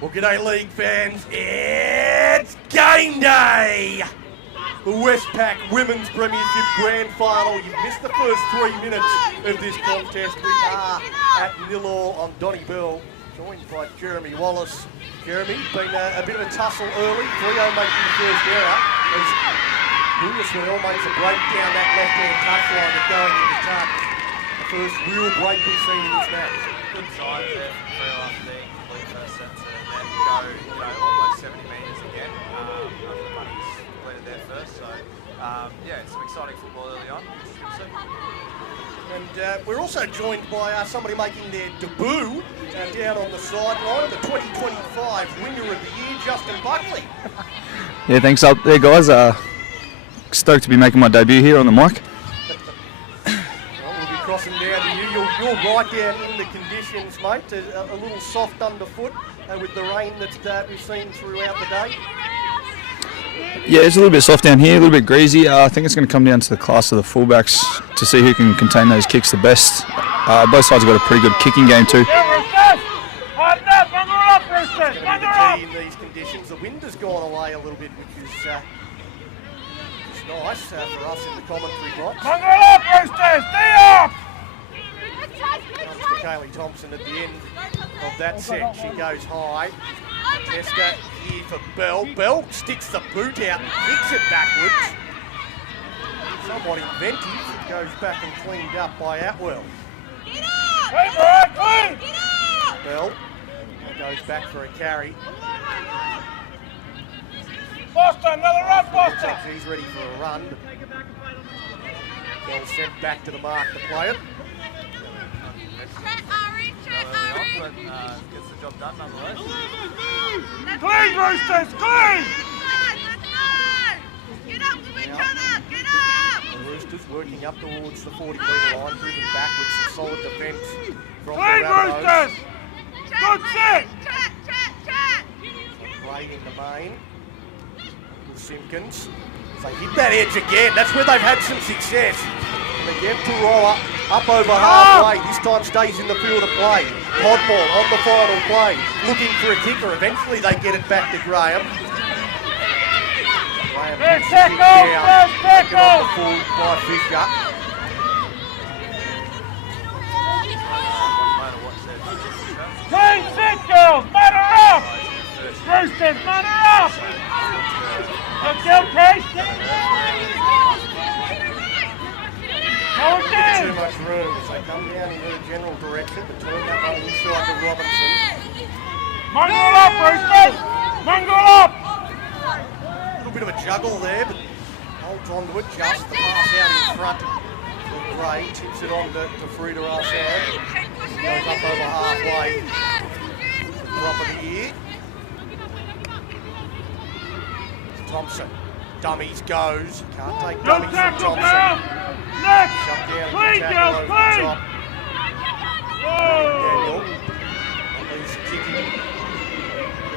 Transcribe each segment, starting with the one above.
Well, g'day league fans, it's game day! The Westpac Women's Premiership Grand Final. You've missed the first 3 minutes of this contest. We are at 0-0 on Donny Bell, joined by Jeremy Wallace. Jeremy, been a bit of a tussle early. Rio making the first error as Dorrien makes a break down that left-hand touchline and going into touch. The first real break we've seen in this match. Good signs there from Rio after the complete first set to then go almost 70 metres again after the bunnies completed their first. So, yeah, some exciting football early on. And we're also joined by somebody making their debut down on the sideline, the 2025 winner of the year, Justin Buckley. Yeah, thanks up there, guys. Stoked to be making my debut here on the mic. Well, we'll be crossing down to you. You're right down in the conditions, mate. A little soft underfoot with the rain that we've seen throughout the day. Yeah, it's a little bit soft down here, a little bit greasy. I think it's going to come down to the class of the fullbacks to see who can contain those kicks the best. Both sides have got a pretty good kicking game too. It's going to be the key in these conditions. The wind has gone away a little bit, which is nice for us in the commentary box. Comes to Kaylee Thompson at the end of that set. She goes high. Tester here for Bell. Bell sticks the boot out and kicks it backwards. Somewhat inventive. It goes back and cleaned up by Atwell. Bell goes back for a carry. Foster, another run, Foster! He's ready for a run. Bell sent back to the mark to play it. Gets the job done nonetheless. Clean, Roosters, clean! Get up to each other, get up! The Roosters working up towards the 40-metre line, moving backwards, some solid defence from the Clean, Rabbitohs. Roosters! Good set! Chat! Great in the main. Good Simpkins. They hit that edge again. That's where they've had some success. And again, Turoa up over halfway. This time stays in the field of play. Podball on the final play. Looking for a kicker. Eventually they get it back to Graham. Graham First gets the kick tackle! down. First Taken tackle! on the full by Fisher. Clean set, girls! Mutter up! Roosters, mutter up! Let's go, Casey! Too much room as they come down in the general direction, but turn that one inside to Robinson. Mongrel up, Roosters! Mongrel up! A little bit of a juggle there, but holds on to it. Just the pass out in front. Gray tips it on to Frida our side. Goes up over halfway. Drop of the year. Thompson. Dummies goes. Can't take Good dummies from tackle, Thompson. girl! Next! Shut down. Clean, tackle girls, over the clean! top. Whoa! Daniel. He's kicking.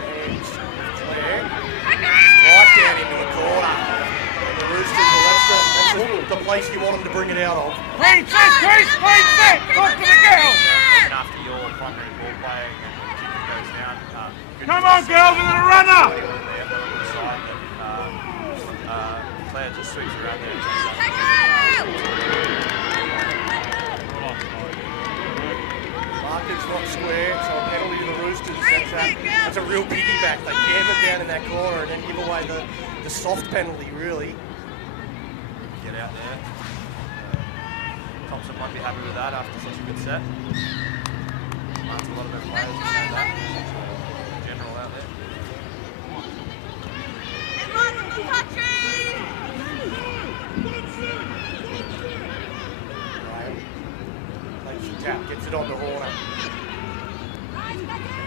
Hands Claire. Right down into the corner. And the Roosters, well, that's the place you want them to bring it out of. Clean set, Chris! Clean set! Talk to the girls! Even after your primary ball playing and the kicking goes down. Come on, girls, we're gonna run up! Claire just sweeps around there. Marker's not square, so a penalty to the Roosters. That's a real piggyback. They jam it down in that corner and then give away the soft penalty, really. Get out there. Thompson might be happy with that after such a good set. Marks a lot of their players to say that. General out there. Takes the tap, gets it on to Horner.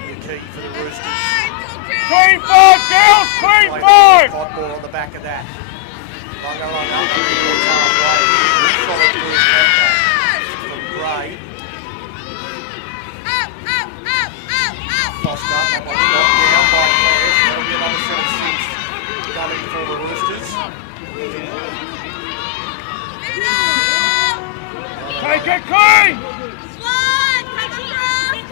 New key for the Roosters. Clean five, girls! Clean five! Hot ball on the back of that. Lunga. Halfway. Solid through from Gray. Foster, that one's got down by Claire. So there'll be another set of six coming for the Roosters. Take it clean! Slide!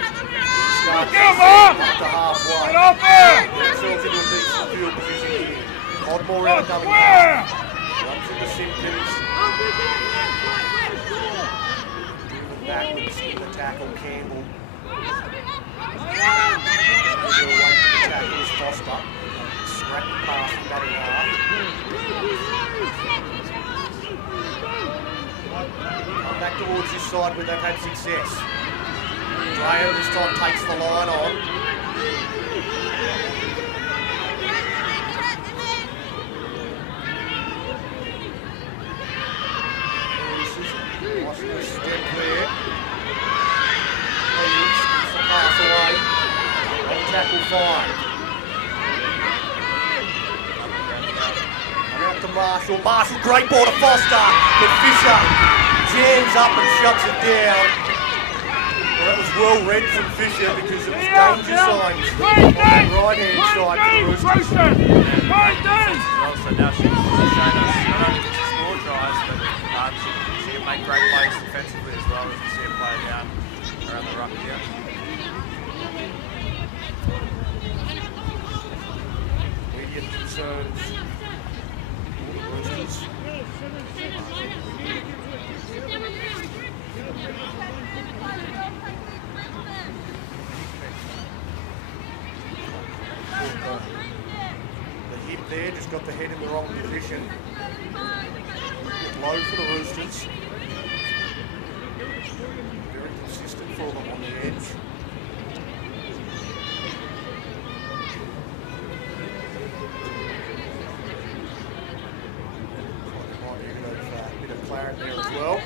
Come across! Up to halfway. Get up there! Themselves into a decent field position here. Podmore out of dummy Square! half. Runs into Simpkins. Moving backwards in the tackle, Campbell. Away to the tackle is Foster. Scrappy pass from dummy half. Come back towards this side where they've had success. Graham this time takes the line on. Nice little step there. Heaves gets the pass away. On tackle 5. Out to Marshall. Marshall, great ball to Foster. But Fisher jams up and shuts it down. Well, that was well read from Fisher because it was danger signs on the right-hand side for the Roosters. Also, now she's shown us not only gets the score tries, but she can make great plays defensively as well, as you see her play down around the ruck here. Immediate concerns for the Roosters. The hip there just got the head in the wrong position. Low for the Roosters. Very consistent for them on the edge. A bit of claret there as well.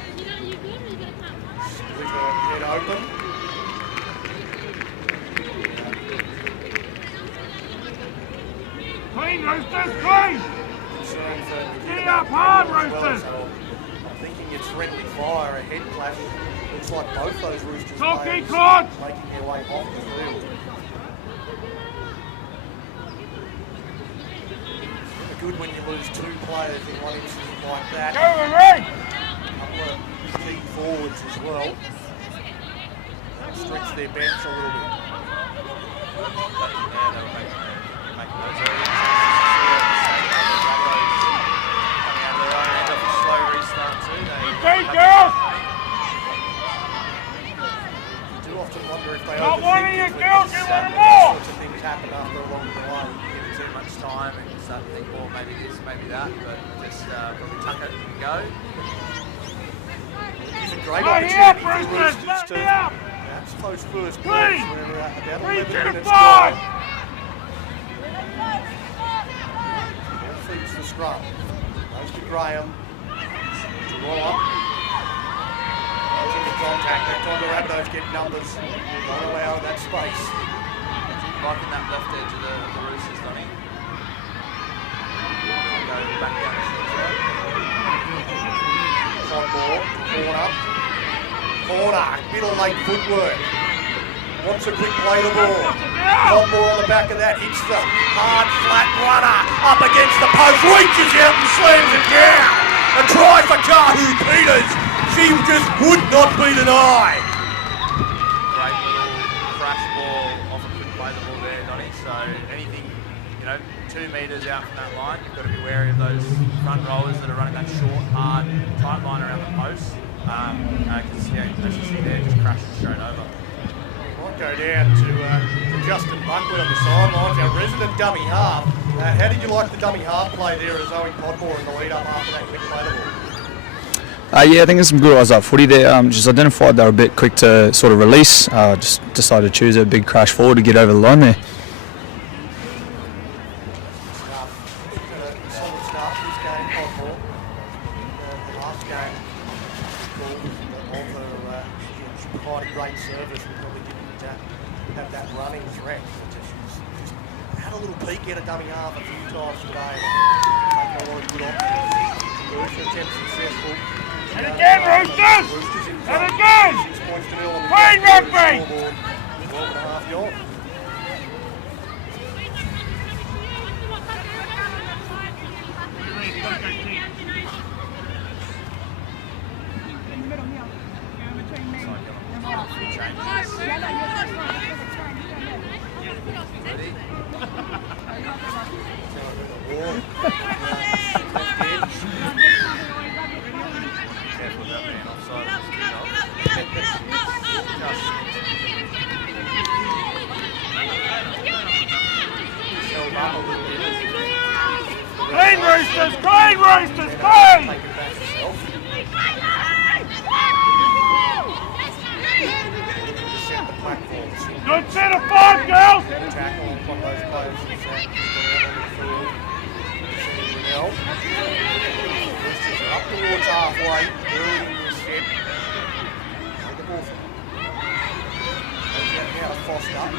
Split her head open. Clean, Roosters, clean! Get up hard, Roosters! So I'm thinking it's friendly fire, a head clash. Looks like both those Roosters Talkie players court! making their way off the field. Good when you lose 2 players in one incident like that. Go, Ray! A couple of key forwards as well. Stretch their bench a little bit. Yeah, they'll make those early coming out of their own end of a slow restart too. Hey, girls! You do often wonder if they Not overthink one of you it when girls, these you want them all! sorts of things happen after a long delay. Give it too much time and start to think, well, maybe this, maybe that, but just probably tuck it and go. It's a great Line opportunity up, for the Roosters! Roosters to Line up! perhaps post first Clean! points. We're about 3 11 to minutes 5! gone. All feeds the scrum. Goes to Graham. To Waller. Goes into contact. That time the Rabbitohs get numbers. Don't allow that space. Liking that left edge of the Roosters, Donny. Go back down the side. On ball. Corner. Corner. Bit of late footwork. Wants a quick play the ball. One more on the back of that. Hits the hard, flat runner. Up against the post. Reaches out and slams it down. A try for Kahu Peters. She just would not be denied. Great little crash ball off a quick play the ball there, Donny. So anything, 2 metres out from that line, you've got to be wary of those front rollers that are running that short, hard, tight line around the post. Because, as you see there, just crashing straight over. Might go down to Justin Buckley on the sidelines, our resident dummy half. How did you like the dummy half play there as Zoe Podmore in the lead up after that quick play the ball? Yeah, I think there's some good eyes up footy there. Just identified they were a bit quick to sort of release. Just decided to choose a big crash forward to get over the line there. Solid start to this game, Podmore. The last game she provided great service and probably didn't have that running threat. She's had a little peek at a dummy half a few times today. Taking a lot of good options. First attempt successful. And again, Roosters! Roosters in And front. again! 6 points to 0 on the Clean rugby! scoreboard. 12.5 yards. Good set of 5, girls. Tackle on one of those players. He's got out on the field. Brunel. Roosters are up towards halfway. Early in the set. Take the ball from him. Goes out now to Foster.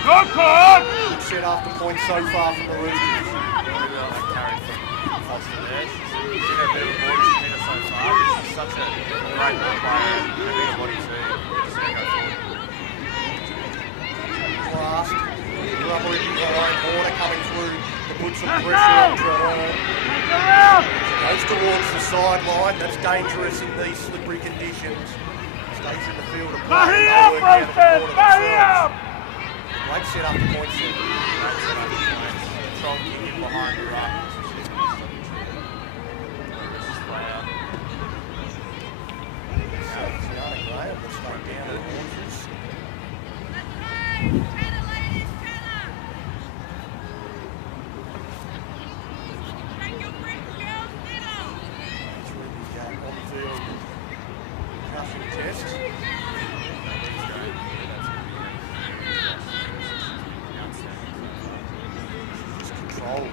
Good call. Good set after point so far from the Roosters. Really well that carry from Foster there. She's in a bit of a ball hitter so far, but she's such a great ball player and a big body too. Just going to go forward. Blast. Rubbery behind. Horner coming through to put some pressure on Dorrien. Goes towards the sideline. That's dangerous in these slippery conditions. Stays in the field of play. Mahi up, Roosters! Mahi up! Great set up to point set. Great set up to points. Control kicking behind the ruck. Sienna Graham will stay down at Oranges. On-field concussion test. Just controlled.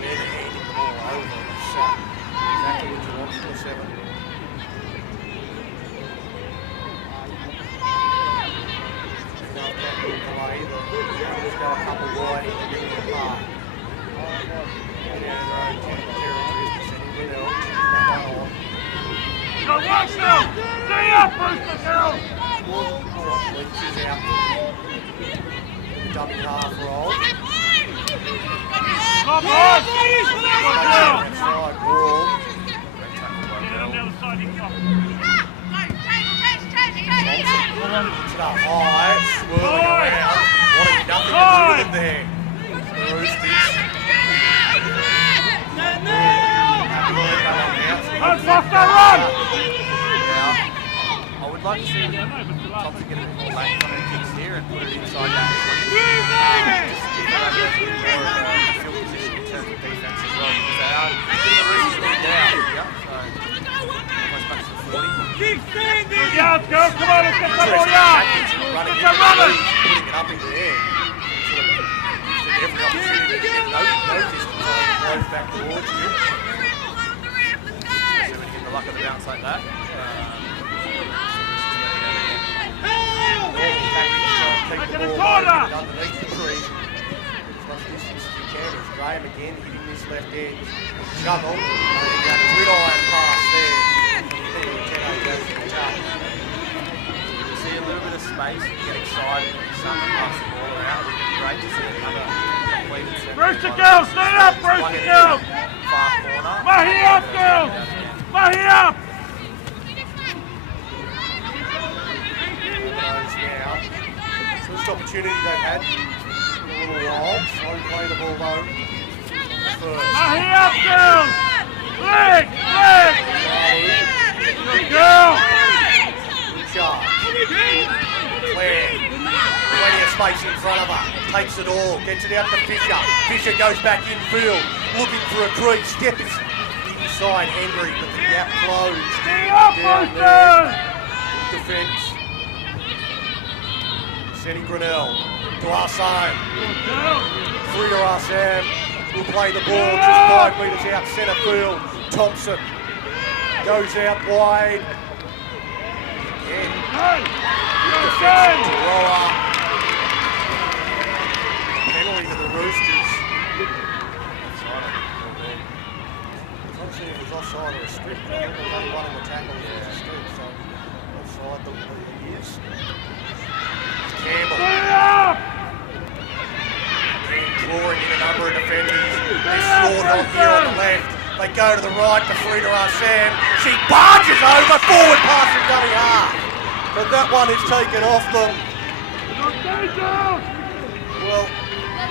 They're handing the ball over. Exactly what you want for the 7. Delay. The Roosters go a couple wide in the middle of the park. Down their own territory is Sydney Brunel. That one on. Go watch them! Stay up, Roosters, girls! Leach is out. Dummy half roll. Come on! Outside wall. Get on the other side, you come. It's up high, swirling around. Wanting nothing to do with it there. The Roosters. Run, Foster, run! Now, I would like to see Thompson get a bit more length on her kicks here and put it inside that 20. Just give that a bit more of a field position in terms of defence as well, because they are the Roosters really down here, so almost back to the 40. Good yards, girls, come on, let's get some more yards! Running Let's go, run it! putting it up in the air. Sort of every opportunity to get no distance on it, goes back towards you. See when you get the luck of the bounce like that. Keep the ball low, underneath the tree. As much distance as you can. It's Graham again hitting this left edge. Shovel. Gridiron pass there. See a little bit of space, you get excited when you start to pass the ball around. It would be great to see another completed set. Rooster girls, stay up, Rooster girls! Far corner. Mahi up, girls! Mahi up! First opportunity they've had in a little while. Slow play the ball though. First. Mahi up, girls! Leg! Leg! Good girl! Good charge. Claire. Plenty of space in front of her. Takes it all. Gets it out to Fisher. Fisher goes back infield. Looking for a crease. Step is inside Henry, but the gap closed. Stay up, Roosters! Good defence. Senny Brunel to Arsene. Through to Arsene. Will play the ball just 5 metres out centre field. Thompson goes out wide. Again. Defence to Roa. Penalty to the Roosters. I'm not sure if it was offside or a strip, but I think there was only one in the tackle that was a strip, so offside the is. Campbell. Again, drawing in a number of defenders. They're short on here on the left. They go to the right to Frida Arsene. She barges over, forward pass from dummy half. But that one is taken off them. Well,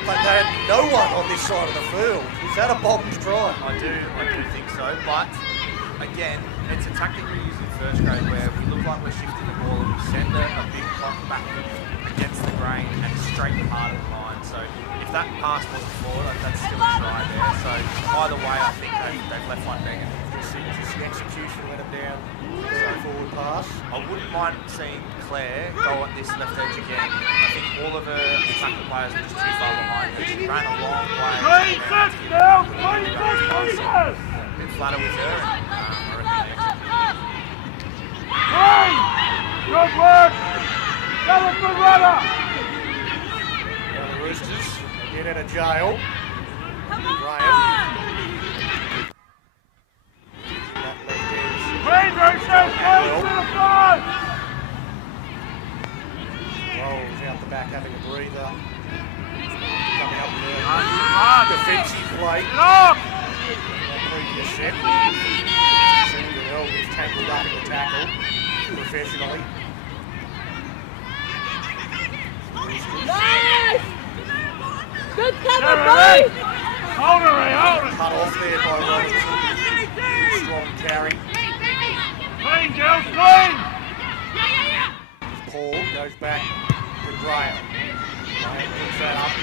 but they had no one on this side of the field. Is that a bombed try? I do think so, but again, it's a tactic we use in first grade where we look like we're shifting the ball and we send a big clock back against the grain and straight in the heart of the line. So if that pass wasn't forward, that's still a try there. So either way, I think they've left one begging. Just the execution let him down. Forward pass. I wouldn't mind seeing Claire go at this left edge again. I think all of her tackle players were just too far behind her. She ran a long way. Clean six now! Clean six, Roosters! A bit flatter with her, and I reckon they executed. Clean! Good work! Another good runner! Now the Roosters get out of jail. Graham. That left edge. Clean, Roosters! Clean to the front! Rolls out the back, having a breather. Coming up with Run! a defensive play. Get up! That previous set. Sendell was tangled up in the tackle professionally. Nice! Good cover, Hold boys! Hold it, Ray, hold it! Cut off there by Robinson. Strong carry. Clean, girls, clean! Paul goes back to Graham. Graham picks that up.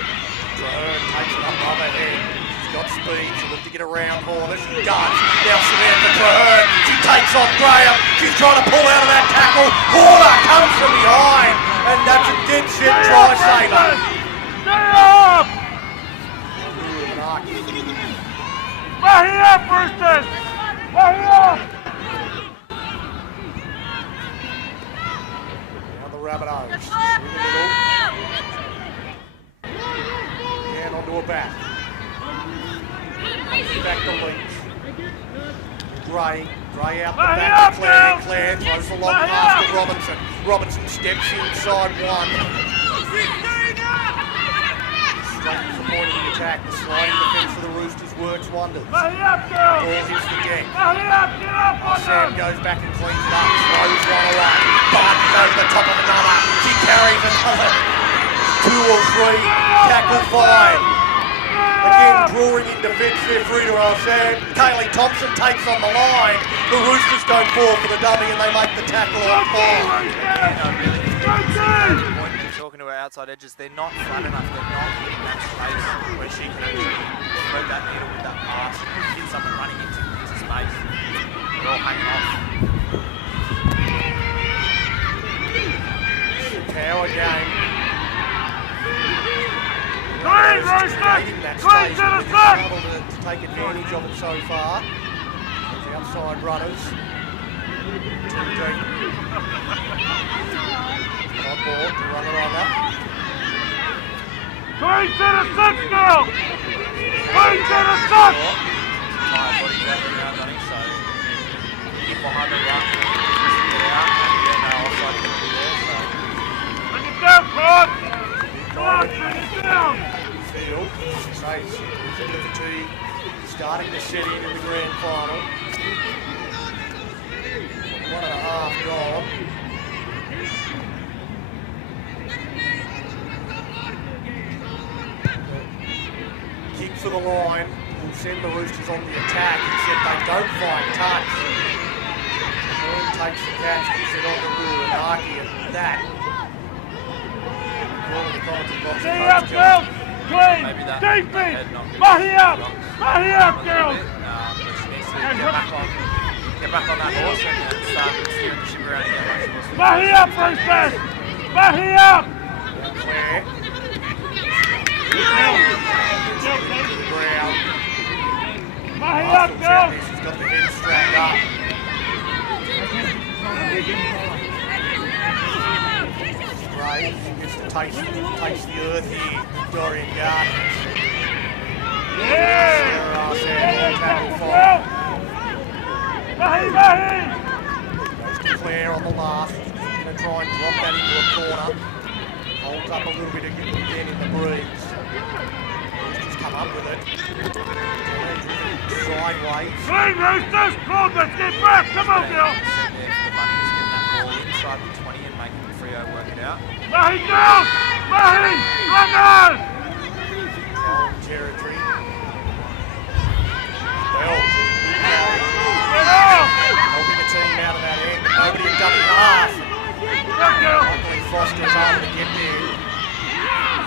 Traherne takes it up overhead. She's got speed. She'll look to get around Horner. She does. Now Samantha Traherne. She takes on Graham. She's trying to pull out of that tackle. Horner comes from behind. And that's a dead set try saver. Stay up! Mahi up, Roosters! Mahi up! Now the Rabbitohs. In the middle. Down onto a back. Back to Leach. Gray out the Mahi back up, to Claire. girls! Claire throws the long Mahi pass up! to Robinson. Robinson steps inside one. Straight for point of the attack. The sliding defence for the Roosters works wonders. Mahi up, girls! Ball hits the deck. Mahi up, get up on Sam them! goes back and cleans it up. Throws one away. Barton over the top of another. She carries another. Two or three. Tackle five. Again, drawing in defence there through to Sam. Kaylee Thompson takes on the line. The Roosters don't fall for the dummy and they make the tackle on five. When you're talking to our outside edges, they're not flat enough. They're not in that space where she can actually thread that needle with that pass and hit someone running into space. They're all hanging off. Power game. Clean, Roosters! Creating that Clean space, to the but front! they've struggled to take advantage of it so far. The outside runners. On board, the runner. Clean to the six, girls! Clean to the six! Tired body back around on him, so get behind the run, get out, and no offside penalty there, so. Bring it down, Claude! Claude, bring it down! Field, says fatigue starting to set in the grand final. 1.5 gone. Kick for the line will send the Roosters on the attack, except they don't find touch. Dorrien takes the catch, gives it on to Ruanaki, and that. The commenting box, Stay up, girls! Clean! Maybe that Deep head feet! knock Mahi up! blocks Mahi up, a little girls! bit, but she needs to get back on that horse and start steering the ship around again like she was. Mahi up, Roosters! Mahi up! Claire. To the ground. Mahi up, girls! She's got the head strapped up. Gray gets to taste the earth here. Dorrien Gardens. Yeah! Sarah tackle Girls! five. Mahi, Mahi! Goes to Claire on the last. She's going to try and drop that into a corner. Holds up a little bit again in the breeze. Roosters come up with it. Sideways. Clean, Roosters! Claude, let's get back! Come on, girls! Inside the 20 and making the Freo work it out. Mahi, girls! Mahi! Runners! Old territory. Well, Get up! helping the team out of that end. Nobody had done half. Go, girls! Luckily Foster's able to get there.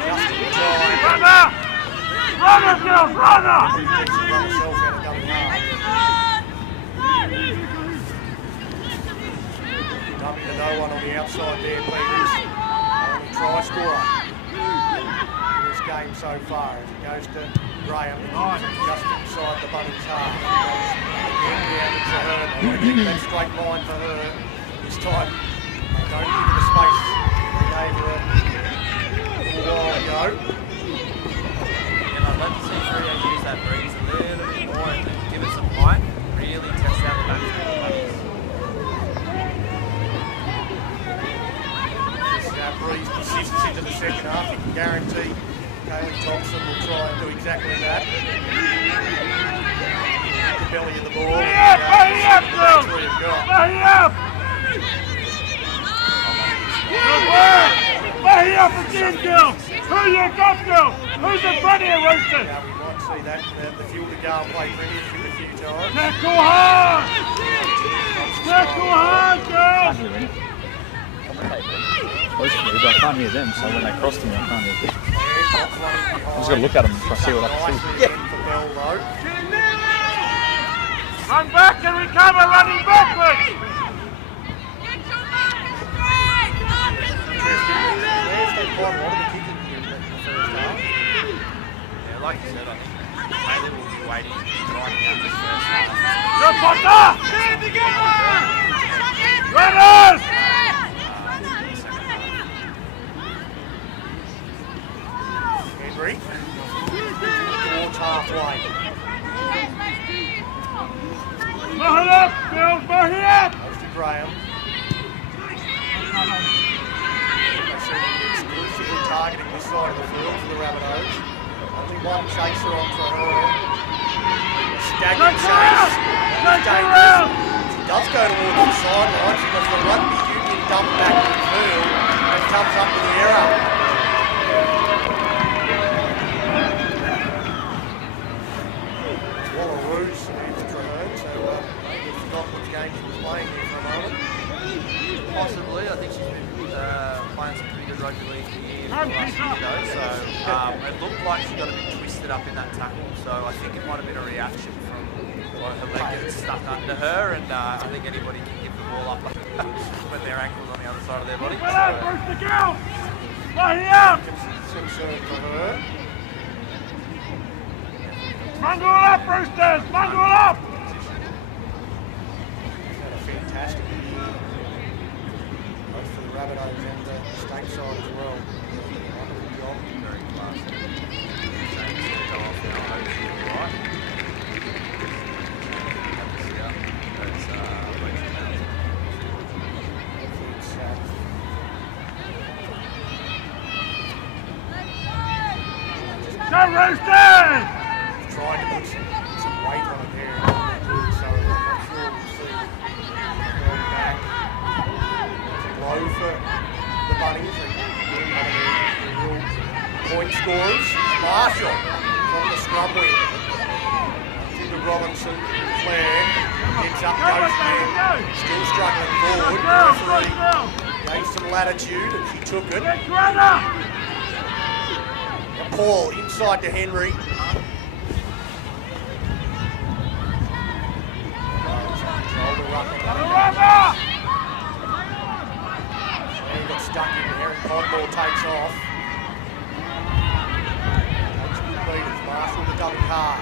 Just in time. Runner! Runner, girls! Runner! He gets to run himself out of double half. one on the outside there, Peters. Only try scorer in this game so far. As it goes to Graham, just inside the Bunnings half. Again down to Traherne. I want to keep that straight line for her this time. Don't give her the space they gave her a while ago. And I'd love to see Freo use that breeze a little bit more and give it some height. Really test out the back of the Bunnies. Breeze persists into the second half. You can guarantee Kaylee Thompson will try and do exactly that. The belly of the ball. Hurry up, Bill! Hurry up! Good work! Hurry up again, Bill! Who you got, Bill? Who's in front of you, Rooster? Yeah, we might see that. The field to go and play Premiership a few times. Tackle hard! Tackle hard, girl! Mostly, but I can't hear them, so when they cross to me, I can't hear them. I'm just going to look at them and try to see what I can see. Run back and recover, running backwards! Yeah, like you said, I think Taylor will be waiting, drawing out this first half. Good, Potter! Runners! Henry, towards halfway. Back it up, Bill, back it up! Goes to Graham. They seem to be exclusively targeting this side of the field for the Rabbitohs. Only one chaser on for her. Staggering chase. Dangerous. She does go towards the sidelines because the rugby union dumped back to the field and comes up with the error. Wallaroos with Traherne, so maybe forgot which game she was playing here for a moment. Possibly, I think she's been playing some pretty good rugby league here for the last few days, so it looked like she got a bit twisted up in that tackle, so I think it might have been a reaction from her leg getting stuck under her, and I think anybody can give the ball up when their ankle's on the other side of their body. Back it up, Rooster, girl! Back it up! Concern for her. Bundle up, Roosters! Bundle up! She's had a fantastic year, both for the Rabbitohs and the state side as well. Wonderful job. Very classy. Go off now, hopefully you'll be right. That's Go, Roosters! Trying to put some weight on it there, so I'm not sure we'll see going back. It's a blow for the Bunnies, and again, one of the real point scorers. Marshall from the scrum wing. Into Robinson, Clare, gets up, goes again, still struggling forward. The referee gave some latitude and she took it. Paul inside to Henry. He got stuck in there and Condor takes off. Takes good beaters. Marshall the double half.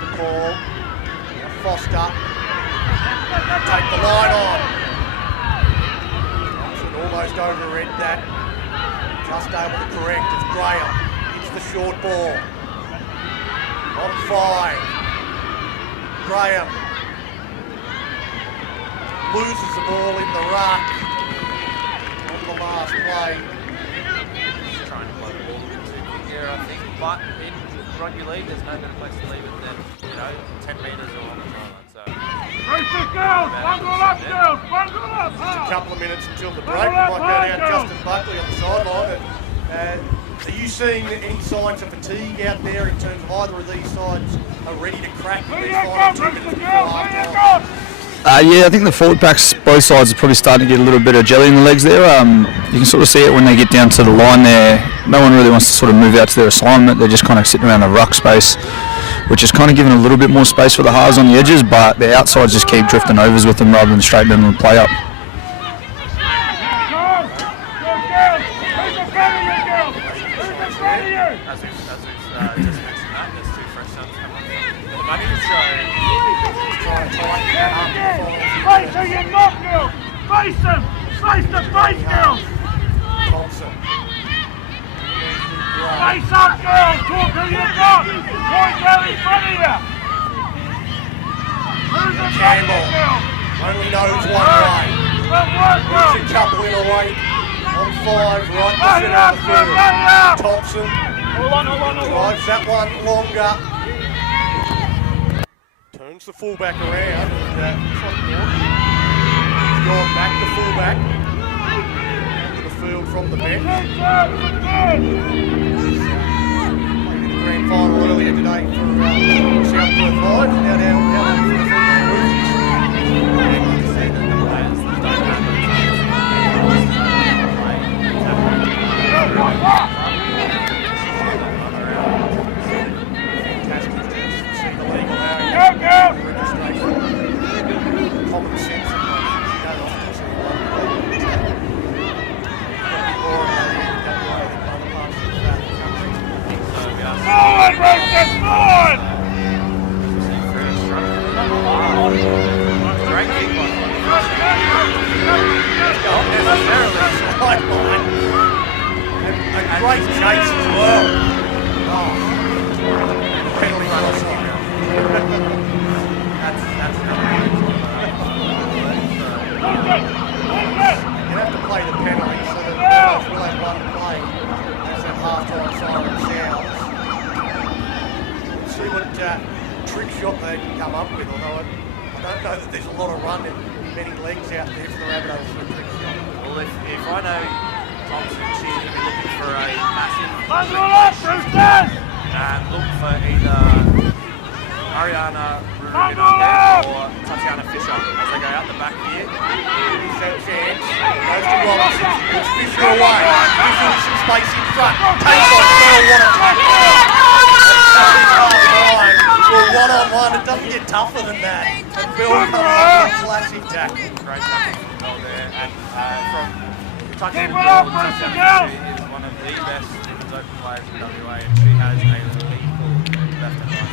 To Paul. Foster. Take the line on. Thompson almost overread that. Just able to correct as Graham hits the short ball. On 5. Graham loses the ball in the ruck on the last play. Just trying to play the ball a bit too quick here, I think. But in rugby league, there's no better place to leave it than, 10 metres or on the sideline. So, Roosters, girls! Bundle up, girls! Bundle up! Just a couple of minutes until the break. We might go down Justin Buckley on the sideline. Are you seeing any signs of fatigue out there in terms of either of these sides are ready to crack these final 2 minutes before half-time? Yeah, I think the forward backs, both sides, are probably starting to get a little bit of jelly in the legs there. You can sort of see it when they get down to the line there. No one really wants to sort of move out to their assignment. They're just kind of sitting around the ruck space, which is kind of giving a little bit more space for the halves on the edges, but the outsides just keep drifting overs with them rather than straightening them the play up. Hey, you knock, girls! Face them! Face the face, girls! Thompson. Face up, girls! Talk who you got! Point down in front of you! Who's the Campbell. girl? Only knows one way. Good work, He's girls! a couple in a weight. On 5, right to Lay centre up, of the girls! field. Lay up! Thompson Hold on. drives that one longer. Turns the fullback around. And, he's gone back to fullback. Into the field from the bench. Played in the grand final earlier today for South Perth Live. Now down for the Fremantle Roosters. Fantastic to see the league allowing registration. Common sense and you don't often see one play. More of that in WA than other parts of the country. Forward, Roosters, forward! Great kick by Not necessarily sideline. And a great chase as well. Oh. Penalty cross kick. That's another good You have to play the penalty so that the Bulldogs will have one play as that half-time siren sounds. See what trick shot they can come up with, although I don't know that there's a lot of run and many legs out there for the Rabbitohs for a trick shot. Well, if I know Thompson, she's going to be looking for a massive Bundle up, Roosters! and look for either Ariana Ruben or Tatiana Fisher as they go out the back here. Here's that chance. Goes to Robinson. Puts Fisher away. Fisher with some space in front. Takes on Bell. What a tackle. Well, one-on-one. It doesn't get tougher than that. And Bell comes up with a classic tackle. Great tackle from Bell there. And from touching Keep the it up, ball, Brewster, Tatiana go! Fisher is one of the best women's open players in WA, and she has a lethal left and right.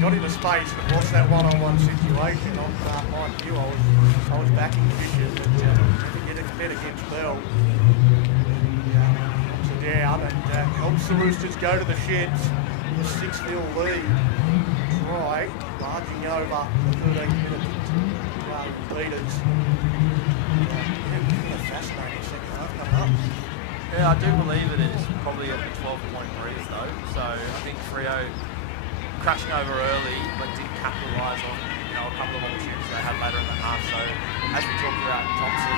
Got into space and it was that one-on-one situation. Mind you, I was backing Fisher, but to get a bet against Bell. So down and helps the Roosters go to the sheds. A 6-0 lead. Try barging over the 13-minute beaters. A fascinating second half coming up. Yeah, I do believe it is probably at the 12-point breeze though. So I think Freo crashing over early, but didn't capitalise on a couple of opportunities they had later in the half. So as we talked about Thompson,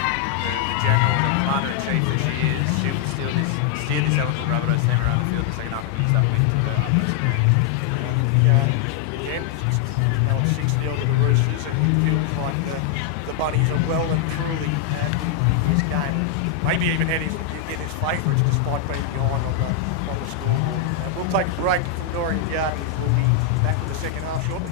the general, the commander-in-chief that she is, she would steer this Ellenbrook Rabbitohs team around the field in the second half and use that win to go up. Again, now it's 6-0 to the Roosters, and it feels like the Bunnies are well and truly in this game. Maybe even in his favourites, despite being behind on the scoreboard. We'll take a break from Dorrien Yard. We'll be back with the second half shortly.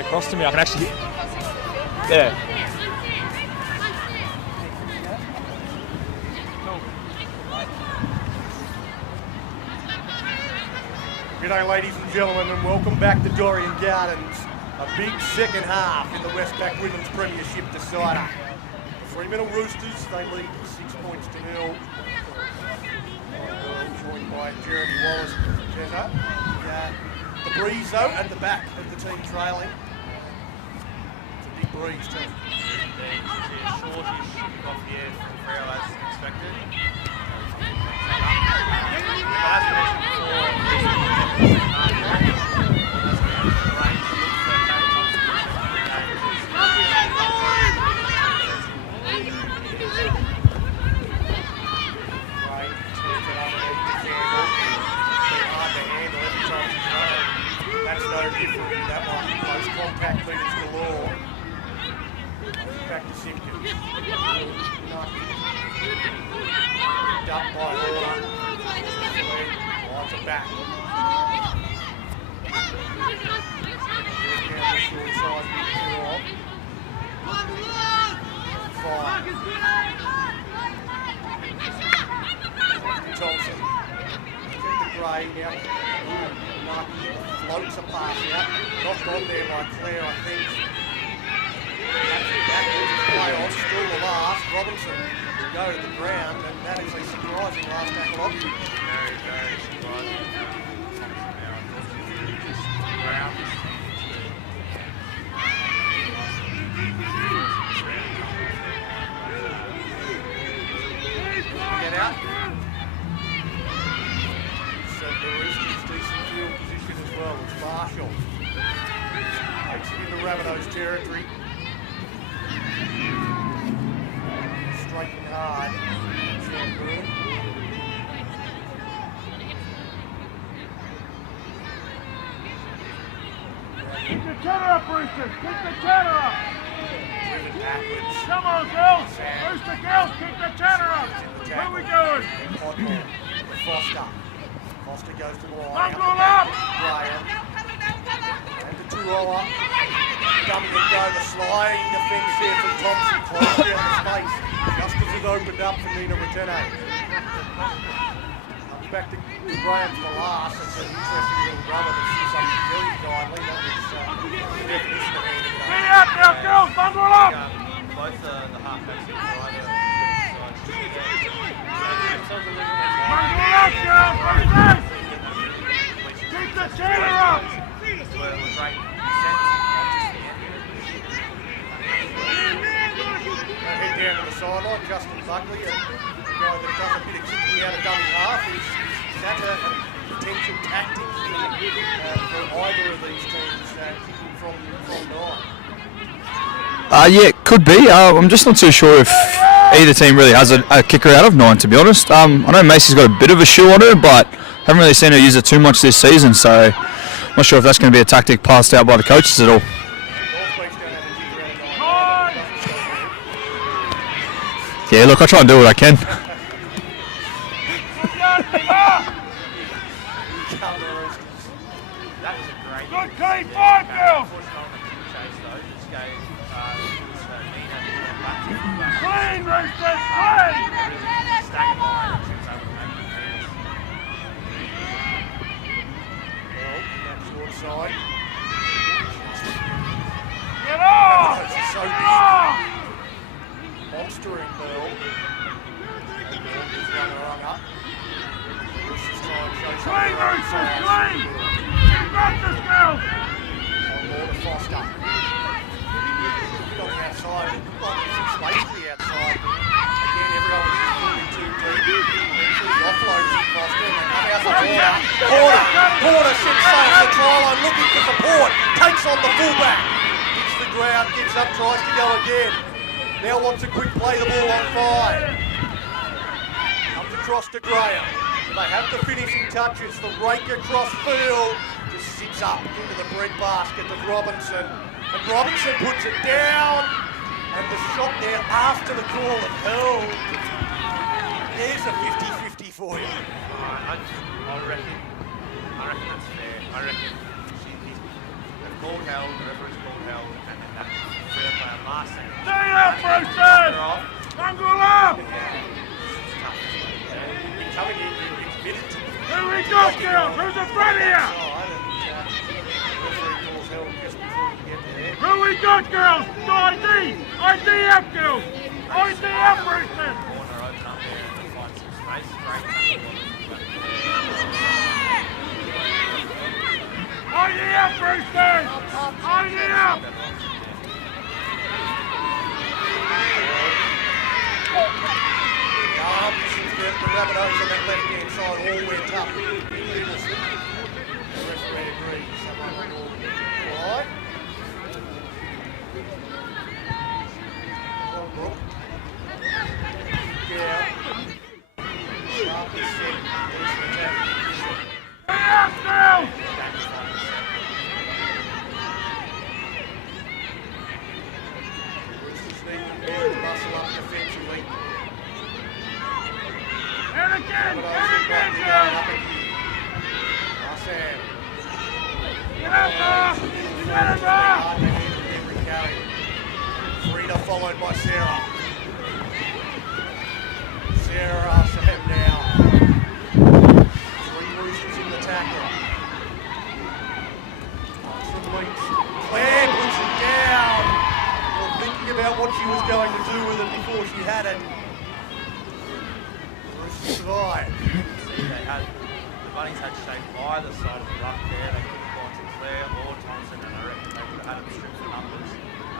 across to me, I can actually... Yeah. G'day ladies and gentlemen, and welcome back to Dorrien Gardens. A big second half in the Westpac Women's Premiership decider. The Fremantle Roosters, they lead 6 points to 0. Joined by Jeremy Wallace and Jezza. The breeze though at the back of the team trailing. It's a big breeze too. Shortish off the air from Freo as expected. That's no different in that one. Close contact leaders galore. Back to Simpkins. Picked up by Horner. Lines it back. Down the short side. Fire. Thompson. Gray now. Floats a pass out. Knocked on there by Clare, I think. Backwards play on, still the last. Robinson will go to the ground, and that is a surprising last tackle option. Very, very surprising. Get out. So the Roosters decent field position as well. It's Marshall. Takes it into Rabbitohs territory. Straight and hard. Sandbourne. Keep the cheddar up, Roosters. Keep the cheddar up. Driven backwards. Come on, girls. Rooster girls, keep the cheddar up. Where we going? Podmore. Foster. Foster goes to the line. Mongrel up. Graham. And the two-roller. Dumping and go. The sliding defence there from Thompson. Close down the space. Just as it opened up for Nina Retene. Comes back to Graham for last. It's an interesting little rubber that sits up very kindly. That was the definition of handing it Get out now, girls. Mongrel up. Both the halfbacks are either Mongrel up, girls. Roosters. Keep the cheddar up. were great. Head down to the sideline, Justin Buckley, a guy that does a bit of kicking out of dummy half. Is that a potential tactic for either of these teams, kicking from 9? Yeah, could be. I'm just not too sure if either team really has a kicker out of 9, to be honest. I know Macy's got a bit of a shoe on her, but haven't really seen her use it too much this season, so I'm not sure if that's going to be a tactic passed out by the coaches at all. Yeah, look, I try and do what I can. Good clean five, girls. Clean, Roosters, clean. Side. Get off! It's so Get big. off! Monstering Bell. Just run her up. Roosters try and show something. Clean, Roosters, clean. You got this, girls. On board to Foster. On the outside. Like there's some space to the outside. Again, everyone was just moving too deep. Eventually the offload is Foster and they come out for Porter. Porter sits safe the try line looking for support. Takes on the fullback. Hits the ground, gets up, tries to go again. Now wants a quick play the ball on 5. Comes across to Graham. They have the finishing touches. The rake across field. Just sits up into the bread basket to Robinson. And Robinson puts it down. And the shot there after the call of held. There's a 50-50 for you. I reckon that's fair. I reckon they've called held, the referee's called we got, girls? ID! IDF, girls! IDF, Roosters! Corner open up there and find some space. Great. IDF, Roosters! IDF! The Rabbitohs on that left-hand side all went up. The referee agrees. Someone will right. Ellenbrook. Yeah. Sharp is set. Decent attack. IDF, girls! Roosters need to muscle up defensively. And again, Rabbitohs and have got again, to go girls! up again. Sam. Get up, Ross! Get up, Ross! Every carry. Frida followed by Sarah. Sarah Sam now. 3 Roosters in the tackle. From Leach. Claire puts it down. Well, thinking about what she was going to do with it before she had it. Roosters survived. See, they had the Bunnies had shape either side of the ruck there. They could have gone to Claire or Thompson, and I reckon they would have had them stripped for numbers.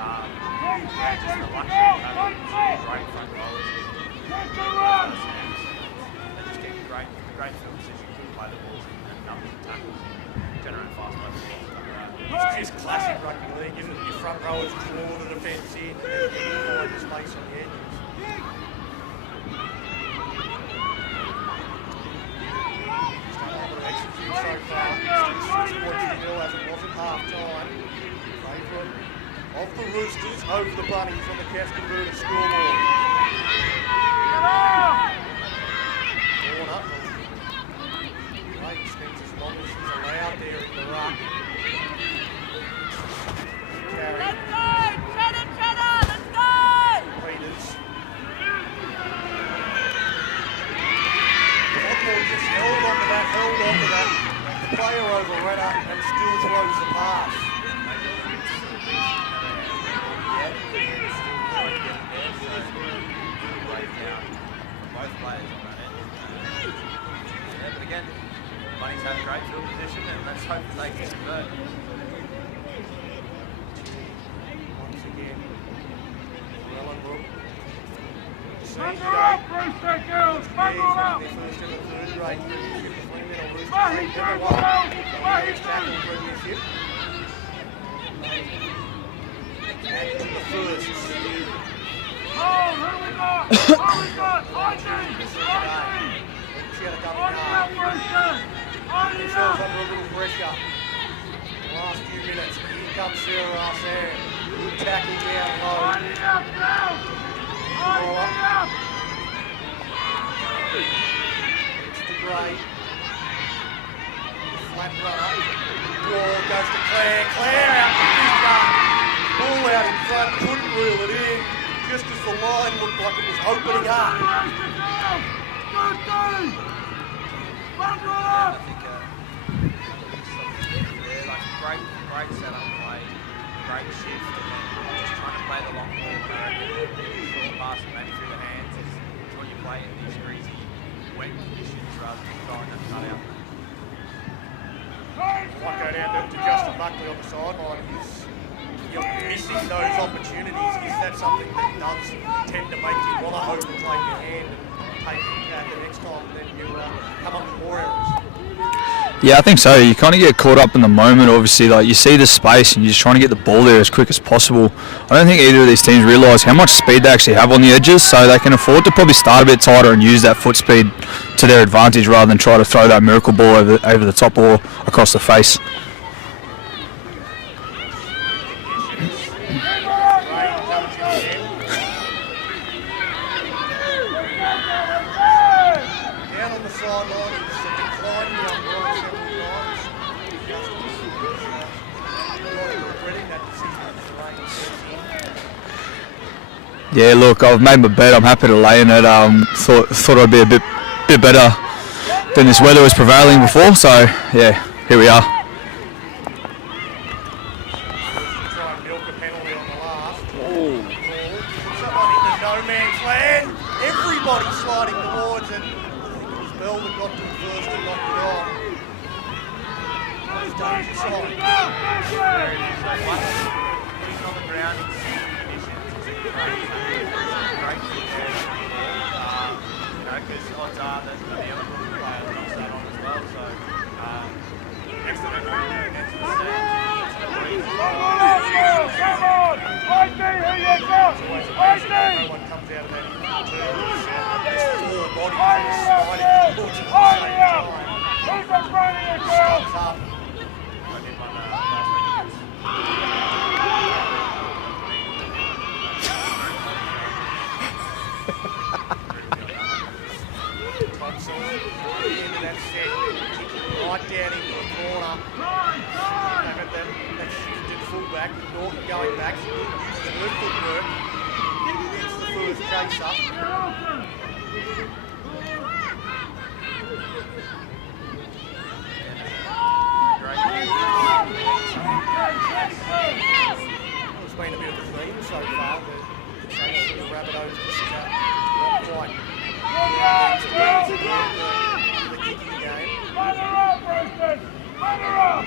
Yeah, just the luxury of having 2 great front rollers. They just get great field position, good play the balls and numbers and tackles, generate fast play the balls. It's just classic rugby league, isn't it? Your front rowers draw the defence in and you find the space on the edges. Execute so far. 6 points to nil as it was at half time. Favourite of the Roosters over the Bunnies on the Casconverter scoreboard. Corner. Great spins as long as she's allowed there in the ruck. Carry. Let's go! Cheddar! Let's go! Peters. Football just held on to that. The player overran her and still throws the pass. Both players on that end. Yeah, but again, Bunnies have great field position, and let's hope that they can convert. Once again, Ellenbrook. Bundle up, Rooster girls! Bundle up! Their first ever third grade premiership. The Fremantle Roosters Mahi take two, number bundle! 1 Mahi men's tackle two! premiership. Back to the first. Oh, who we got? Who we got? ID! She had a double ID yard. up, Rooster! ID Themselves up! under a little pressure. The last few minutes. Here comes Sarah Arsan. Good tackle down low. ID up, girls! ID up! It's the Grey. Flat runner. Ball goes to Claire. Claire out the finger. Ball out in front. Couldn't reel it in. Just as the line looked like it was opening up. Rooster girls! Good day! Bundle I up! think yeah, like great setup play, great shift, and then just trying to play the long ball. Short pass and maybe through the hands is what you play in these greasy, wet conditions rather than throwing that cut out. Might go down to Justin Buckley on the sideline. You're missing those opportunities. Is that something that does tend to make you want to overplay your hand and take it out the next time, and then you come up with more errors? Yeah, I think so. You kind of get caught up in the moment, obviously. Like, you see the space and you're just trying to get the ball there as quick as possible. I don't think either of these teams realise how much speed they actually have on the edges, so they can afford to probably start a bit tighter and use that foot speed to their advantage rather than try to throw that miracle ball over the top or across the face. Down on the sideline, it's a decline down several times. Regretting that decision. Yeah, look, I've made my bet. I'm happy to lay in it. Thought I'd be a bit better than this weather was prevailing before. So yeah, here we are. Try and milk book a penalty on the last. Someone in the no man's land. Everybody sliding towards it. It was Bell that got to him first and knocked it off. Those danger signs. Putting on the ground in city conditions is a great thing there. Because odds are that the Ellenbrook player knocks that on as well. So, next to the ground, next to the stand, Come on! I see who you got! I see! No one comes out of that turn. Four bodies Hold sliding towards it Hold at me the up! same time. Who's in front of you, girl? Stops up. I did one last week. Tussle into that set, right down into the corner. That shifted fullback, Dorrien going back, using her footwork, gets the first chase up. It's been a bit of a theme so far, but the Rabbitohs just not quite. The kicking game. Mother up, Roosters! Mother up!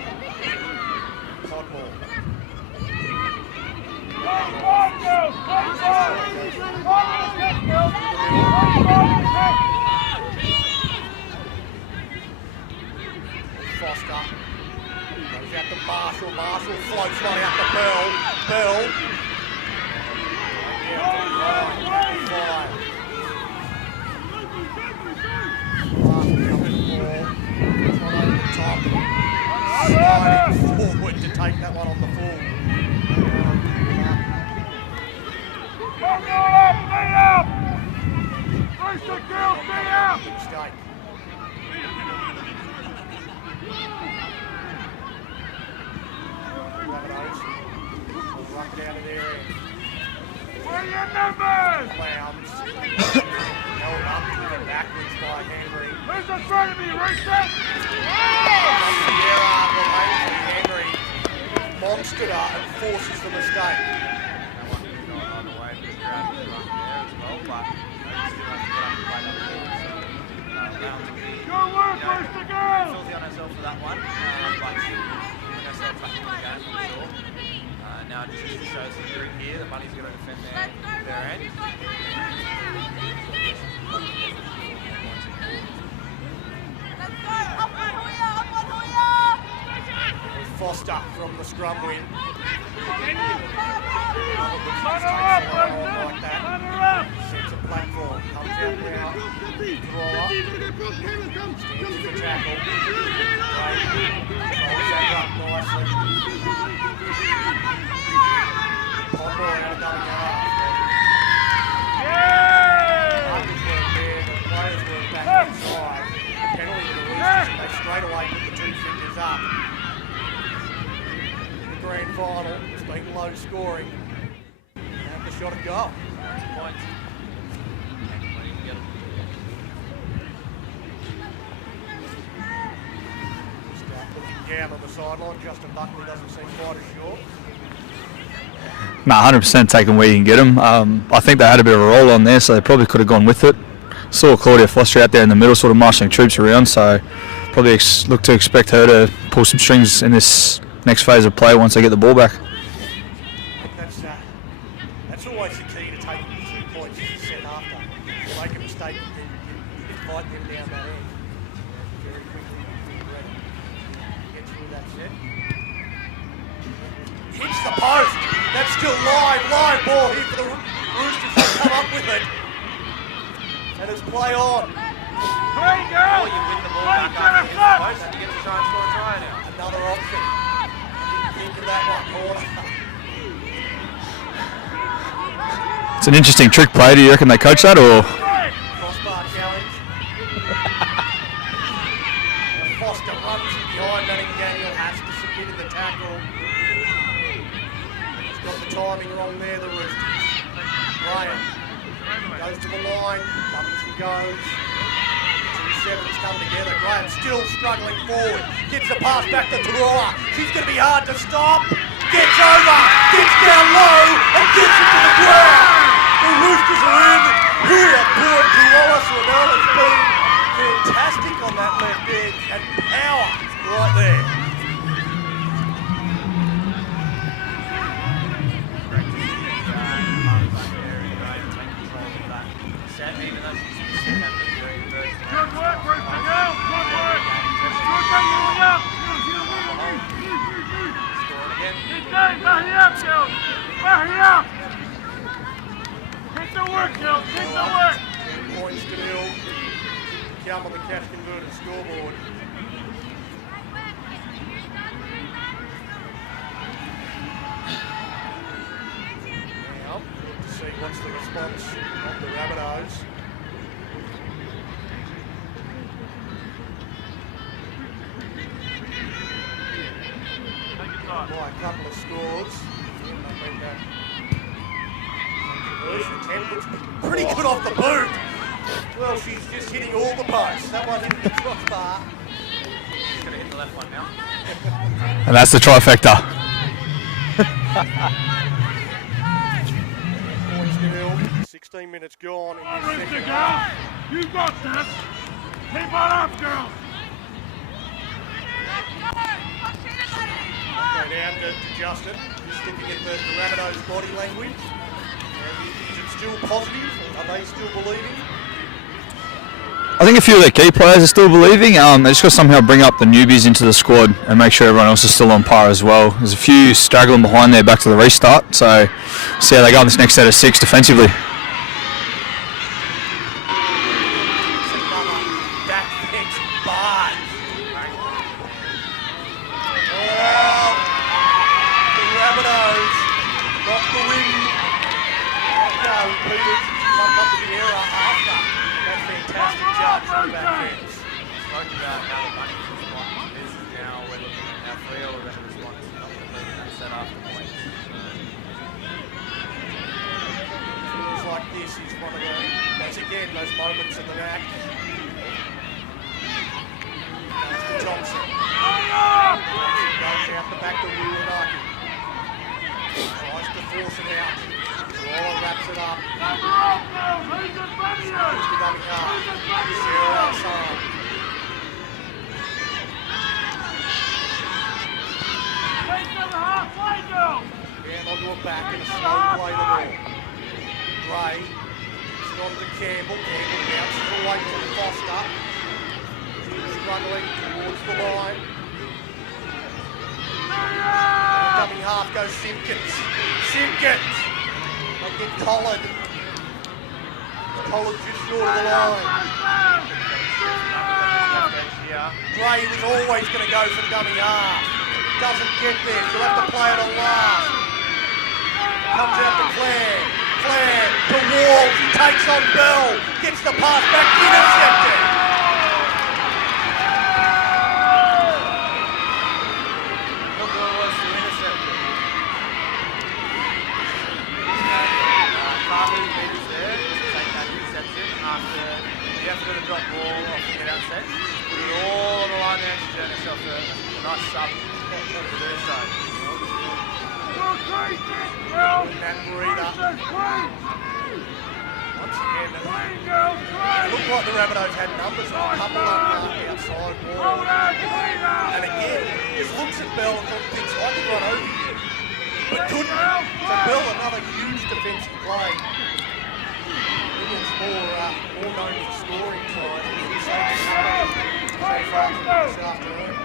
Podmore. Take one, girls! Take one! One on the kick, girls! Take one on the kick! Foster goes out to Marshall. Marshall floats right out to Bell. Bell. Out to the line. Five. Top. Sliding forward to take that one on the full. Come on up! Stay up! Rooster girls, stay up! Mistake. Rabbitohs will rock it out of their end. Where are your numbers? Clowns. Held up, driven backwards by Henry. Who's in front of me, Rooster? Sierra remains with Henry. Monstered her and forces the mistake. That one could go either way because the crowd is right there as well, but they still have to get up and play that ball. So, round to be, Good work, Rooster girls! filthy on herself for that one, but she'll bring herself back in the game for sure. Now it just shows the group here, the Bunnies got to defend their end. Foster from the scrum win. Mother up, Rooster! Like that. Mother up! Sets a platform. Comes out now. Draw. Stands for tackle. Rolls that up nicely. Podmore out going hard. Yeah! Markers weren't there. The players were back inside. Penalty to the Roosters. They straight away put the 2 fingers up. The grand final has been low scoring. And the shot at goal. Points. Looking down on the sideline, Justin Buckley doesn't seem quite as sure. Nah, 100% taking where you can get them. I think they had a bit of a roll on there, so they probably could have gone with it. Saw Claudia Foster out there in the middle, sort of marshalling troops around, so probably look to expect her to pull some strings in this next phase of play once they get the ball back. That's always the key to taking the 2 points you set after. If you make a mistake, you can fight them down that end. Very quickly, ready. Get through that set. Hits the post. That's still live ball here for the Roosters to come up with it. And it's play on. Hey, girl! Oh, you win the ball Play back center up against the front! post and you get to try and score a try now. Another option. Didn't think of that one, corner. It's an interesting trick play. Do you reckon they coach that, or? Crossbar challenge. And Foster runs in behind Daniel has to submit in the tackle. He's got the timing wrong there, the Roosters. Graham goes to the line, Covington goes. 2 sevens come together. Graham still struggling forward. Gets the pass back to Dorrien. She's going to be hard to stop. Gets over. Gets down. gum on the cash converted scoreboard. Now, to see what's the response of the Rabbitohs. By a couple of scores. Conversion attempt looks pretty good off the boot. Well, she's just hitting all the posts. That one hit the crossbar. She's going to hit the left one now. And that's the trifecta. Points nil. 16 minutes gone in this Rooster second girl, half. you got this. Keep on up, girl. Go down to Justin. Just looking at the Rabbitohs' body language. Is it still positive? Are they still believing? I think a few of their key players are still believing. They just got to somehow bring up the newbies into the squad and make sure everyone else is still on par as well. There's a few straggling behind there back to the restart, so see how they go in this next set of 6 defensively. Those moments in the back. Johnson. Goes out the back to Ruinaki. Tries to force it out. Roller wraps it up. Goes to Dummy Hart. Sarah outside. Down onto a back and a slow play the ball. Gray. On to Campbell. Campbell bounces away from Foster. He's struggling towards the line. Coming half goes Simpkins. Simpkins! They get Collard. Collard just short of the line. Gray was always going to go for dummy half. Doesn't get there. She'll have to play it on last. Comes out to Claire. Claire to Wall, he takes on Bell, gets the pass back, intercepted. Look who it was to intercept it. Carly Peters there, just take that interception after the effort of the drop ball off the outset. Put it all on the line there, she's earned herself a nice sub to do so. That breeder. Once again, it looked like the Rabbitohs had numbers on a couple of outside wall. And again, just looks at Bell and thinks, I can run over you. But couldn't. So Bell, another huge defensive play. Williams more known for scoring tries. So far this afternoon.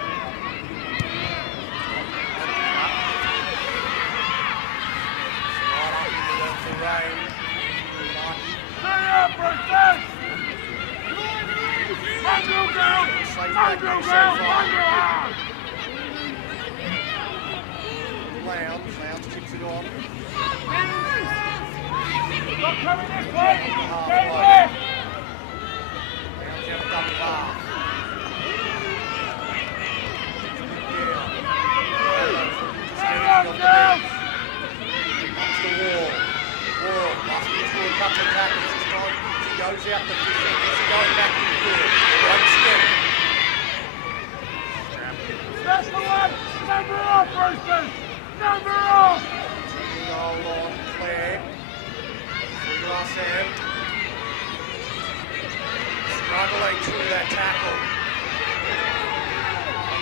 Rain. Lounge chips it on. Halfway. Lounge out of double half. Down. Comes the Wall. Wall must get through a couple of tackles this time. She goes out the 50. She's going back in field. One step. That's the one! Number off, Roosters! Number off! Goal on Claire. Through Larsen. Struggling through that tackle.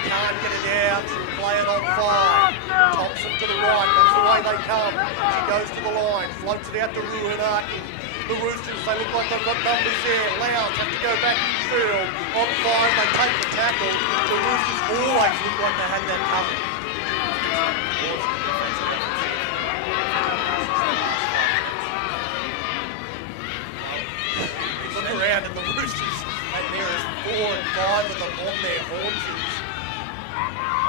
Can't get it out. She'll play it on 5. Thompson to the right. That's the way they come. She goes to the line. Floats it out to Ruinaki. The Roosters, they look like they've got numbers there. Lounge have to go back in field. On 5, they take the tackle. The Roosters always look like they had that covered. Look around and the Roosters, they're as 5 of them on their haunches,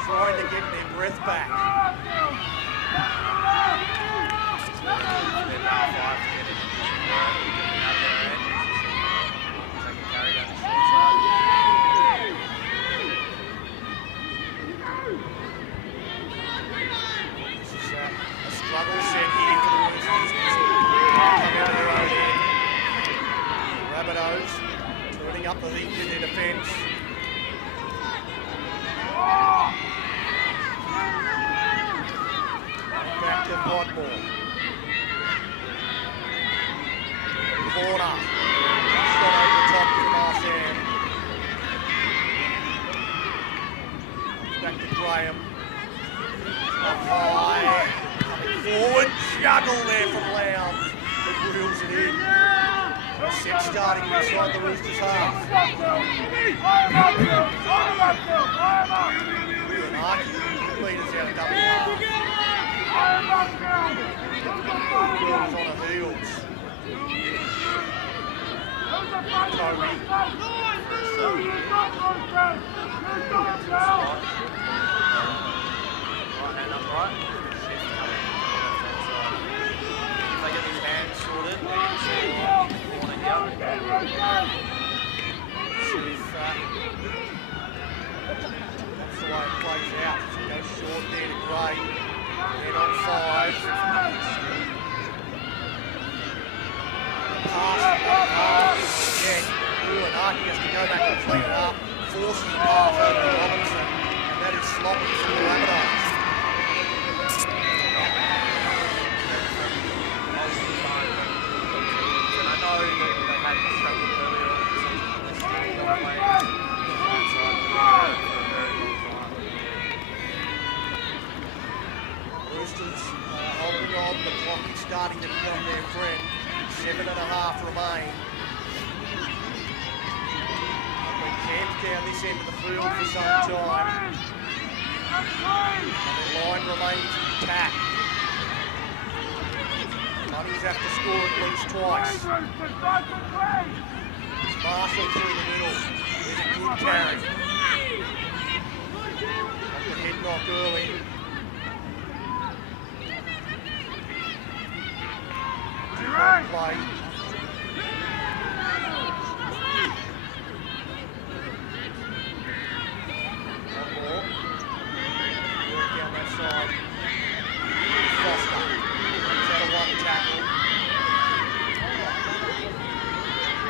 trying to get their breath back. A struggle set here for the Roosters. Come out of their own end. Rabbitohs turning up the heat in their defence. Back to Bodmore. Corner. Shot over the top to Marsan. Back to Graham. Up high. Coming forward. Juggle there from Lowndes. But reels it in. A set starting inside the Roosters half. Marky leaders out of double half. Girls on her heels. Toby. Right hand upright. If they get these hands sorted, they can see corner here. See if that's the way it plays out. So it goes short there to Gray. Then on 5. Pass again. Ulanaki has to go back and clean it up. Forces the pass over to Robinson. And that is sloppy for the Rabbitohs. And I know that they had struggled earlier on the season. They're still playing outside for a very long time. Roosters holding on. The clock is starting to be on their friend. 7.5 remain. They've been camped down this end of the field for some time. And their line remains intact. Bunnies have to score at least twice. It's Marshall through the middle. There's a good carry. Off the head knock early. Play. One more. Work down that side. Foster. He's out of one tackle.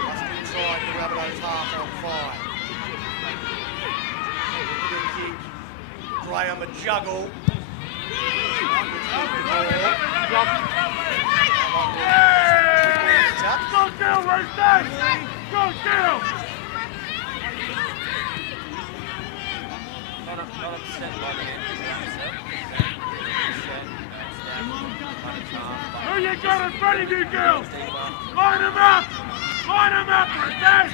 Just inside the Rabbitohs half on 5. Good kick. Graham a juggle. Go kill, Roosters! Go kill! Not upset by the end. Who you got in front of you, girls? Line them up! Line them up, Roosters!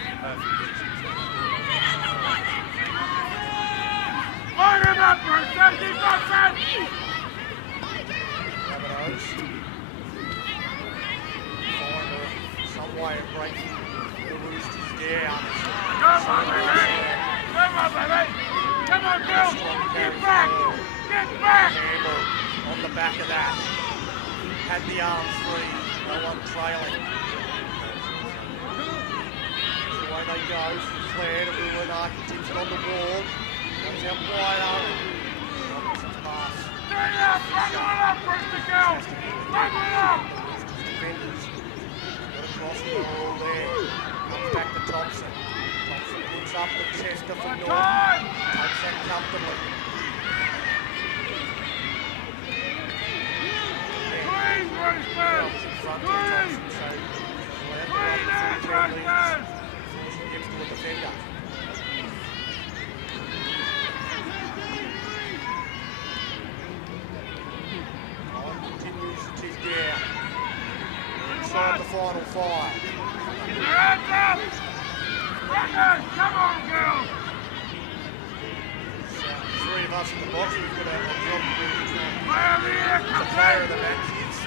Line them up, Roosters! You got that! Rabbitohs find some way of breaking the Roosters down. Come on, baby! Come on, baby! Come on, girls! Get back! Get back! Campbell on the back of that. Had the arms free. No one trailing. Away they go. Flair to Ulanaki. Tips it on the wall. Comes out wide open. Robinson's pass. Turn it up! Run it up, Rooster girls! Run it up! Defenders. Got across the wall there. Comes back to Thompson. Thompson puts up the Chester for Norton. Takes that comfortably. Green, Roosters! Green! Green and Roosters! Gets to a defender. Continues to tick down. Inside the final 5. Hands up! Roosters, come on, girls! 3 of us in the box. We've got a job to do. Play of the year, The player of the match is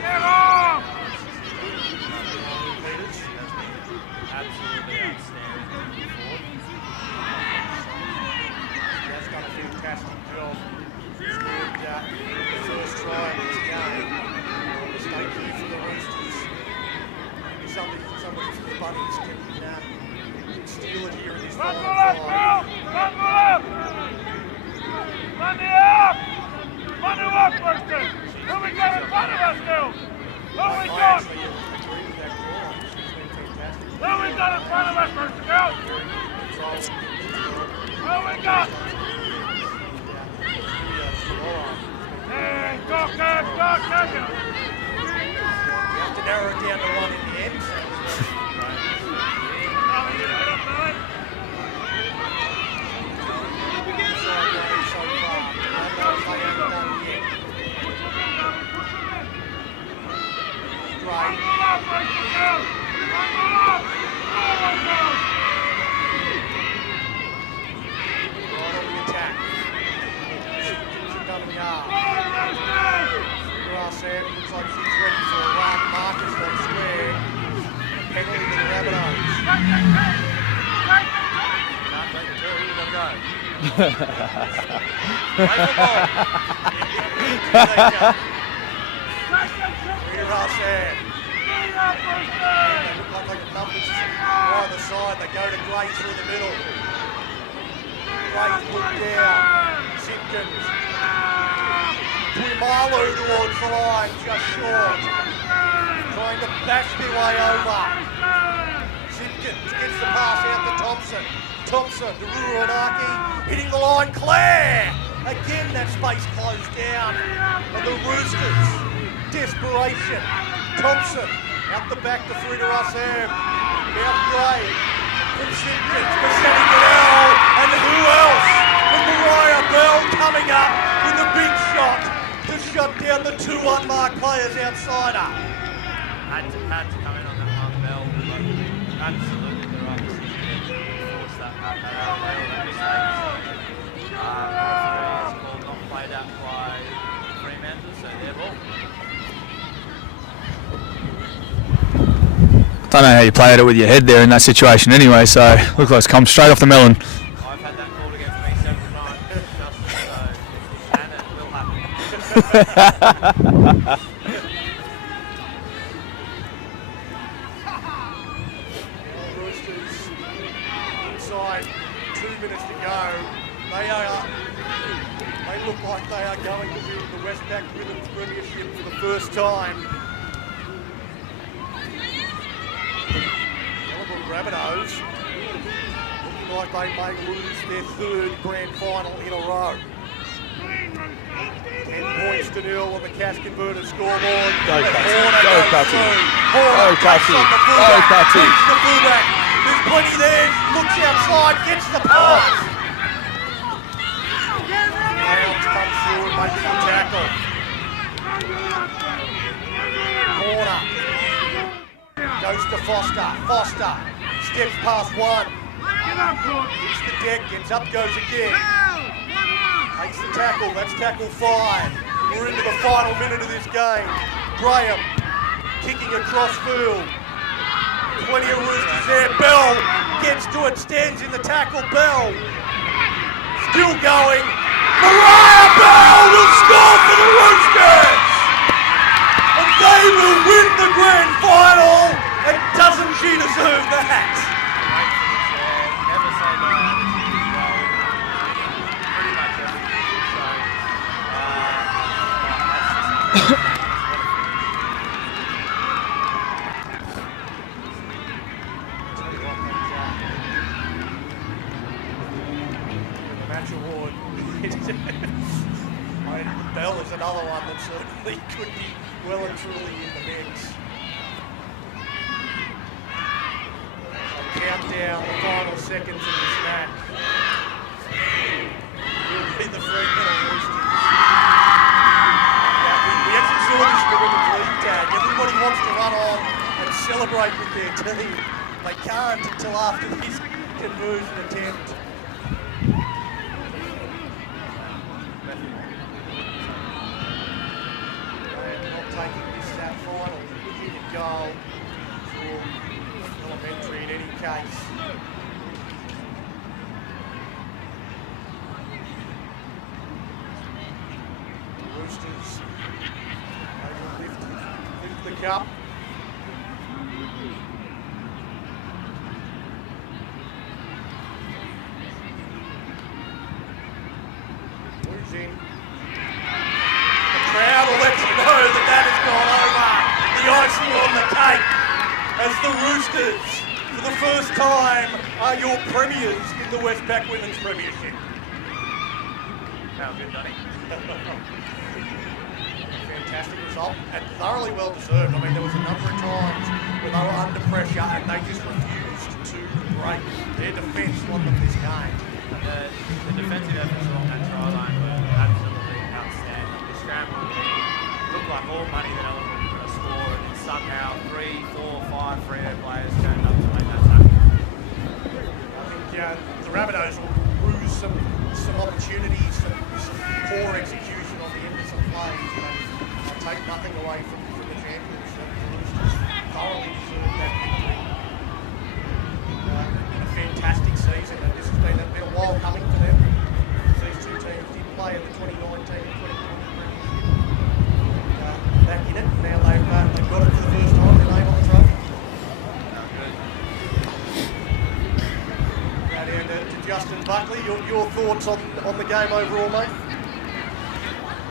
get off! Peters. Absolutely outstanding. Bunnies can steal it here in this final Bundle up, five. Bill! Bundle up! Bundle up! Bundle up, Roosters! Who we got in front of us, Bill? Who we I got? actually agree with that call. It's been fantastic. Who we got in front of us, Roosters, Bill? Who we got? Hey, go, you. You have to narrow it down to one in the end. Sam looks like she's ready for a run. Marcus on square. Penalty to the Rabbitohs. Can't take the two, you gotta go. Play the ball. Rita Sam. They look like the numbers either side. They go to Gray through the middle. Gray's put down. Simpkins. Tuimalu towards the line, just short. Trying to bash their way over. Simpkins gets the pass out to Thompson. Thompson to Ruranaki, hitting the line. Clare! Again, that space closed down. And the Roosters, desperation. Thompson out the back to Frida Russam. Now Gray from Simpkins, Massetti Goodell, and who else? And Mariah Bell coming up with a big shot to shut down the two unmarked players outside her. Had to come in on that one, Bell. Absolutely the right decision to force that out play or that mistake. Referee has called not played out by Fremantle, so their ball. Don't know how you played it with your head there in that situation anyway, so look like it's come straight off the melon. I've had that called against me several times, so and it will happen. Roosters inside 2 minutes to go. They look like they are going to win the Westpac Women's Premiership for the first time. Ellenbrook Rabbitohs looking like they may lose their third grand final in a row. 10 points to 0 on the cash converter scoreboard. Go, And Cathy. Horner Go, goes Cathy. through. Go, Horner Cathy. takes on the Go, fullback. Cathy. Beats the fullback. There's plenty there. Looks outside. Gets the pass. Downs comes through and makes the tackle. Horner goes to Foster. Foster steps past one. Hits the deck. Gets up. Goes again. Takes the tackle. That's tackle 5. We're into the final minute of this game. Graham kicking across field. Plenty of Roosters there. Bell gets to it. Stands in the tackle. Bell still going. Mariah Bell will score for the Roosters! And they will win the grand final! And doesn't she deserve that? Never say no. Pretty much everything. So, that's just The match award. Bell is another one that certainly could be well and truly in the mix. Count down the final seconds of this match. Will be the Fremantle Roosters. We actually saw this in the Women's League tag. Everybody wants to run on and celebrate with their team. They can't until after this conversion attempt. Taking this that final Virginia goal for Elementary in any case. The Roosters they will lift the cup. as the Roosters, for the first time, are your premiers in the Westpac Women's Premiership. How good, Donny? Fantastic result and thoroughly well deserved. I mean, there was a number of times where they were under pressure and they just refused to break. Their defence won them this game. The defensive efforts along that try line were absolutely outstanding. The scramble looked like all money that Ellenbrook were going to score, and then somehow 3, 4, 5 Freo players turned up to make that tackle. I think the Rabbitohs will lose some opportunities, some poor execution on the end of some plays. I'll take nothing away from the champions. The Roosters thoroughly deserved that victory. A fantastic season, and this has been a while coming for them. These two teams did play in the 2019 and 2020 Premiership. Back in it, now they've got it for the first time. Their name on the trophy. Now down to Justin Buckley. Your thoughts on the game overall, mate?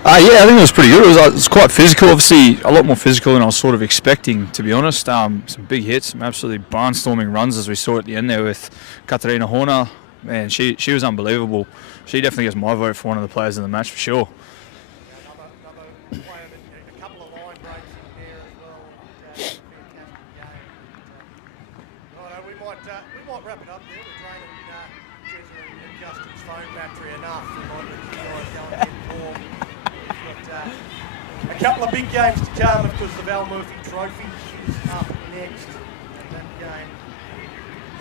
Yeah, I think it was pretty good. It was quite physical, obviously a lot more physical than I was sort of expecting, to be honest. Some big hits, some absolutely barnstorming runs as we saw at the end there with Katarina Horner. Man, she was unbelievable. She definitely gets my vote for one of the players in the match for sure. Another player that a couple of line breaks in there as well. Fantastic game. Righto, we might wrap it up there. We're draining Chesley and Justin's phone battery enough. We might let you guys go and get warm. A couple of big games to come, of course. The Val Murphy Trophy is up next, and that game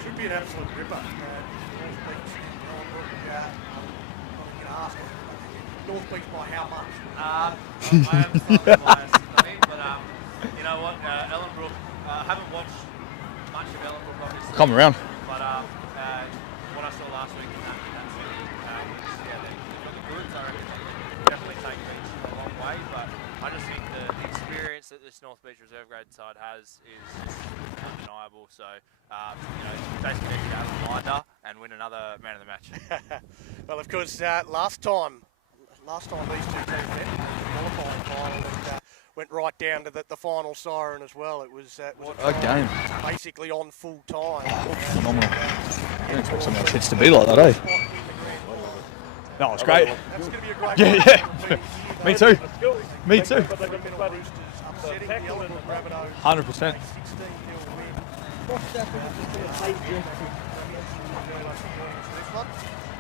should be an absolute ripper. North Beach, Ellenbrook, I'm going to ask North Beach by how much? I am slightly biased, but you know what? Ellenbrook, I haven't watched much of Ellenbrook, obviously. Come around. But what I saw last week in that series, they've got the goods. I reckon they definitely take Beach a long way, but I just think the experience that this North Beach Reserve Grade side has is undeniable. So, Jason needs to have a reminder and win another man of the match. Well, of course, last time these two teams met in the qualifying final, and went right down to the final siren as well. It was a game. Basically on full time. Phenomenal. I didn't expect some of those hits to be like that, eh? No, it's great. That's going to be a great Yeah. Me too. Me too. Upsetting the Ellenbrook Rabbitohs. 100%. 16-0 win. This one,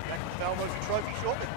back to the Val Murphy Trophy shortly.